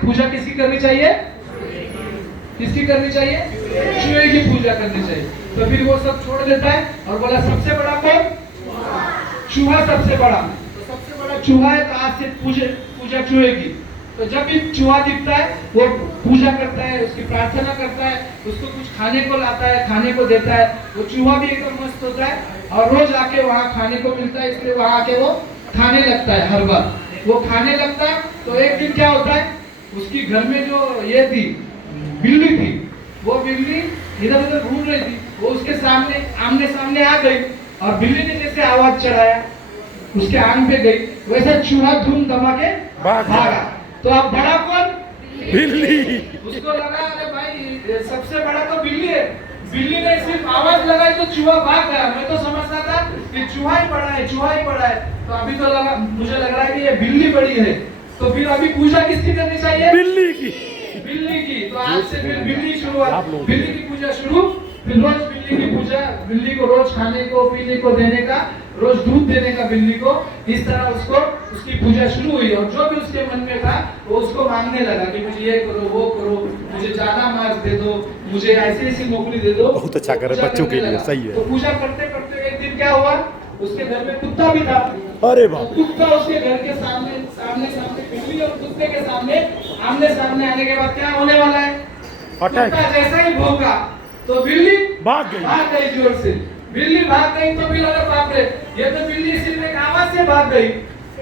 पूजा किसकी करनी चाहिए? किसकी करनी चाहिए? चूहे की पूजा करनी चाहिए। तो फिर वो सब छोड़ देता है और बोला सबसे बड़ा कौन? चूहा सबसे बड़ा। तो सबसे बड़ा चूहा है, तो आज से पूजा चूहे की। तो जब भी चूहा दिखता है वो पूजा करता है, उसकी प्रार्थना करता है, उसको कुछ खाने को लाता है, खाने को देता है। वो चूहा भी एकदम मस्त होता है और रोज आके वहाँ खाने को मिलता है, इसलिए वहाँ आके वो खाने लगता है। हर बार वो खाने लगता है। तो एक दिन क्या होता है, उसकी घर में जो ये थी बिल्ली थी, वो बिल्ली इधर उधर घूम रही थी, वो उसके सामने आमने सामने आ गई और बिल्ली ने जैसे आवाज चढ़ाया उसके आंग पे गई, वैसा चूहा धूम धमाके भागा। तो अब बड़ा कौन? बिल्ली। उसको लगा अरे भाई सबसे बड़ा तो बिल्ली है। बिल्ली ने सिर्फ आवाज लगाई तो चूहा भाग गया। मैं तो समझता था कि चूहा ही बड़ा है, चूहा ही बड़ा है। तो अभी तो लगा, मुझे लग रहा है कि ये बिल्ली बड़ी है। तो फिर अभी पूजा किसकी करनी चाहिए? बिल्ली की। बिल्ली की। तो आज से फिर बिल्ली शुरुआत, बिल्ली की पूजा शुरू। फिर रोज बिल्ली की पूजा, बिल्ली को रोज खाने को पीने को देने का, रोज दूध देने का बिल्ली को। इस तरह उसको उसकी पूजा शुरू हुई और जो भी उसके मन में था वो उसको मांगने लगा कि मुझे ये करो, वो करो, मुझे ज्यादा मार्क्स दे दो, मुझे ऐसी ऐसी नौकरी दे दो। बहुत अच्छा कर रहे बच्चों के लिए, सही है। तो पूजा करते करते एक दिन क्या हुआ, उसके घर में कुत्ता भी था। अरे बाप। कुत्ता उसके घर के सामने सामने बिल्ली और कुत्ते के सामने आमने सामने आने के बाद क्या होने वाला है? कुत्ता जैसा ही भौंका तो बिल्ली भाग गई जोर से। बिल्ली भाग गई तो फिर अरे बाप रे, ये तो बिल्ली सिर्फ एक आवाज से भाग गई।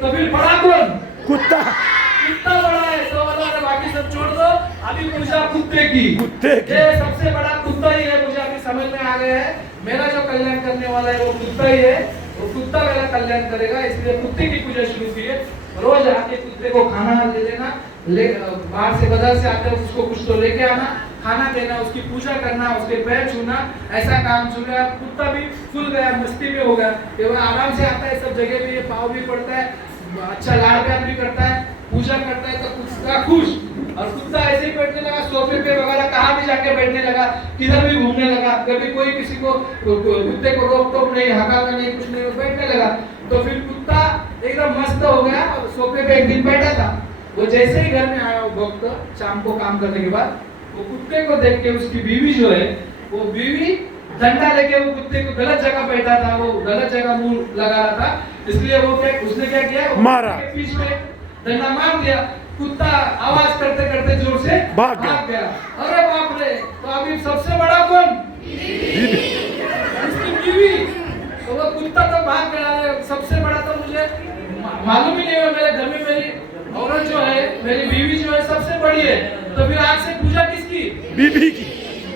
तो फिर बड़ा कौन? कुत्ता। कुत्ता बड़ा है। तो अरे बाकी सब छोड़ दो, अभी पूजा कुत्ते की। ये सबसे बड़ा कुत्ता ही है। मुझे अभी समझ में आ गया है, मेरा जो कल्याण करने वाला है वो कुत्ता ही है। वो कुत्ता मेरा कल्याण करेगा, इसलिए कुत्ते की पूजा शुरू की है। रोज आके कुत्ते को खाना दे देना, बाहर से बाजार से आते उसको कुछ तो लेके आना, खाना देना, उसकी पूजा करना, उसके पैर छूना, ऐसा काम शुरू है। कुत्ता भी खुल गया, मस्ती में हो गया, ये आराम से आता है सब जगह पे, ये पाव भी पड़ता है, अच्छा लाड़ प्यार भी करता है, पूजा करता है। तो कुत्ता खुश। और कुत्ता ऐसे ही बैठने लगा सोफे पे वगैरह, कहाँ भी जाके बैठने लगा, किधर भी घूमने लगा। कभी कोई किसी को कुत्ते को रोक टोक नहीं, हकाना नहीं, कुछ नहीं, बैठने लगा। तो फिर कुत्ता एकदम मस्त हो गया और सोफे पे एक दिन बैठा था। वो जैसे ही घर में आया वो भक्त शाम को काम करने के बाद, वो कुत्ते को देख के उसकी बीवी जो है, वो बीवी डंडा लेके वो कुत्ते को गलत जगह बैठा था, वो गलत जगह मुंह लगा रहा था, इसलिए वो उसने क्या किया, मारा, पीछ में डंडा मार दिया। कुत्ता आवाज करते करते जोर से भाग गया। अरे बाप रे, तो अभी सबसे बड़ा कौन? उसकी बीवी। तो वो कुत्ता तो भाग गया, सबसे बड़ा तो मुझे मालूम ही नहीं है। मेरे घर में मेरी औरत जो है, मेरी बीवी जो है सबसे बड़ी है। तो फिर आज से पूजा किसकी? बीवी की।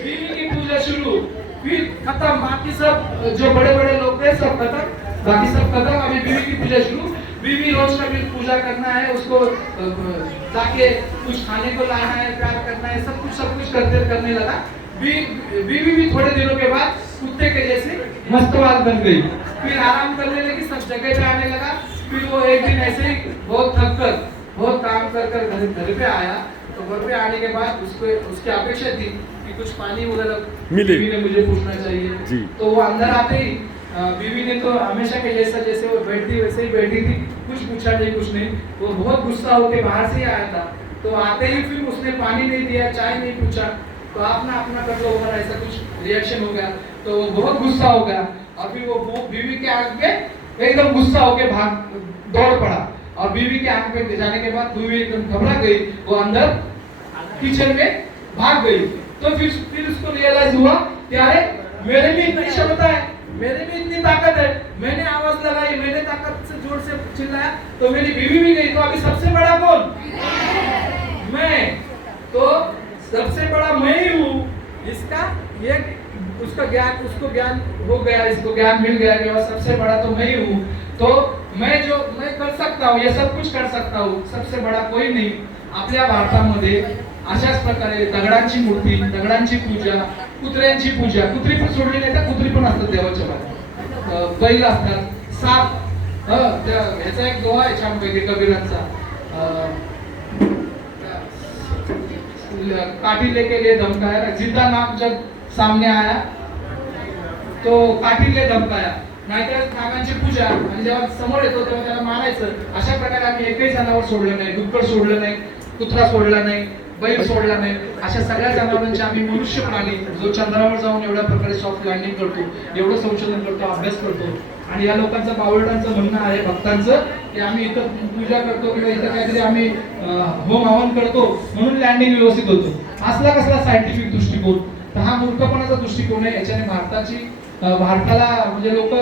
बीवी की पूजा शुरू, फिर खत्म। बाकी सब जो बड़े बड़े लोग थे सब खत्म, बाकी सब खत्म, अभी बीवी की पूजा शुरू। बीवी रोज का भी पूजा करना है, उसको जाके कुछ खाने को लाना है, प्यार करना है, सब कुछ करने लगा। बीवी भी थोड़े दिनों के बाद कुत्ते के जैसे मस्तवाल बन गई, फिर आराम करने लगी, सब जगह पे आने लगा। फिर वो एक दिन ऐसे ही बहुत थक कर, बहुत काम कर घर पे आया। तो घर पे आने के बाद उसको उसकी अपेक्षा थी कि कुछ पानी वगैरह बीवी ने मुझे पूछना चाहिए। तो वो अंदर आते ही बीवी ने तो हमेशा के जैसे वो बैठती वैसे ही बैठी थी, कुछ पूछा नहीं, कुछ नहीं। वो बहुत गुस्सा होकर बाहर से ही आया था। तो आते ही फिर उसने पानी नहीं दिया, चाय नहीं पूछा, तो अपना कर लो वगैरह, ऐसा कुछ रिएक्शन हो गया। तो वो बहुत गुस्सा हो गया और फिर वो बीवी के आगे एकदम गुस्सा होके दौड़ पड़ा। और बीवी के आंख पे जाने के बाद बीवी एकदम घबरा गई, वो अंदर किचन में भाग गई। तो फिर उसको रियलाइज हुआ कि अरे मेरे भी इतनी क्षमता है, मेरे भी इतनी ताकत है, मैंने आवाज लगाई, मैंने ताकत से जोर से चिल्लाया, तो मेरी बीवी भी गई। तो अभी सबसे बड़ा कौन? मैं। तो सबसे बड़ा मैं ही हूँ। इसका ये उसको ज्ञान हो गया, इसको ज्ञान मिल गया कि वह सबसे बड़ा तो मैं ही हूँ। तो मैं कर सकता हूँ, ये सब कुछ कर सकता हूँ, सबसे बड़ा कोई नाही। आपल्या भारतामध्ये अशाच प्रकारे दगडांची मूर्ती, दगडांची पूजा, कुत्र्यांची पूजा, कुत्री पण सोडली नाही तर कुत्री पण असतात देवाच्या बाहेर, बैल असतात, साप, ह्याचा एक दोहा आहे छानपैकी कबीरांचा, काठी लेके ले धमकाया, जिंदा नाम जब सामने आया तो काठीले धमकाया। नाहीतर नागांची पूजा आणि जेव्हा समोर येतो तेव्हा त्याला मारायचं। अशा प्रकारे आम्ही एकही जनावर सोडलं नाही, डुक्कर सोडलं नाही, कुत्रा सोडला नाही, बैल सोडला नाही, अशा सगळ्या जनावरांचे आम्ही मनुष्य प्राणी जो चंद्रावर जाऊन एवढ्या प्रकारे सॉफ्ट लँडिंग करतो, एवढं संशोधन करतो, अभ्यास करतो. आणि या लोकांचं बावळटांचं म्हणणं आहे भक्तांचं की आम्ही इथं पूजा करतो किंवा इथं काहीतरी आम्ही होम हवन करतो म्हणून लँडिंग व्यवस्थित होतो. असला कसला सायंटिफिक दृष्टिकोन? तर हा मूर्खपणाचा दृष्टिकोन आहे. याच्याने भारताला म्हणजे लोक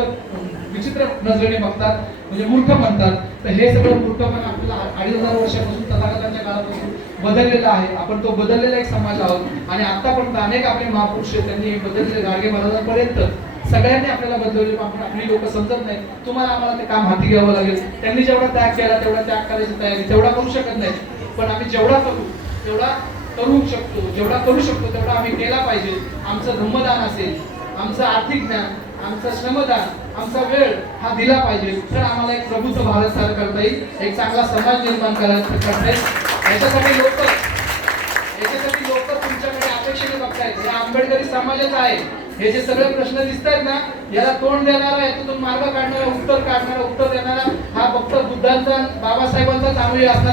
विचित्र नजरेने बघतात, म्हणजे मूर्ख म्हणतात. तर हे सगळं मूर्खपण आपल्याला 2500 वर्षापासून तथागतांच्या काळापासून बदललेला आहे. आपण तो बदललेला एक समाज आहोत आणि आतापर्यंत अनेक आपले महापुरुष आहेत, त्यांनी बदललेले गाडगे महाराजांपर्यंत सगळ्यांनी आपल्याला बदलवले. पण आपली लोक समजत नाही. तुम्हाला आम्हाला ते काम हाती घ्यावं लागेल. त्यांनी जेवढा त्याग केला तेवढा त्याग करायची तयारी तेवढा करू शकत नाही, पण आम्ही जेवढा करू तेवढा करू शकतो, जेवढा करू शकतो तेवढा आम्ही केला पाहिजे. आमचं धम्मदान असेल, आमचं आर्थिक ज्ञान, आमचं श्रमदान, आमचा वेळ हा दिला पाहिजे. तर आम्हाला एक प्रबुद्ध भारत तयार करता येईल, एक चांगला समाज निर्माण करता येईल. याच्यासाठी लोक तुमच्याकडे अपेक्षेने बघतायत. हे आंबेडकरी समाजाचं आहे. हे जे सगळे प्रश्न दिसत आहेत ना, याला तोंड देणारा, यातून मार्ग काढणारा, उत्तर देणारा हा फक्त बुद्धांचा, बाबासाहेबांचाच आम्ही असणार.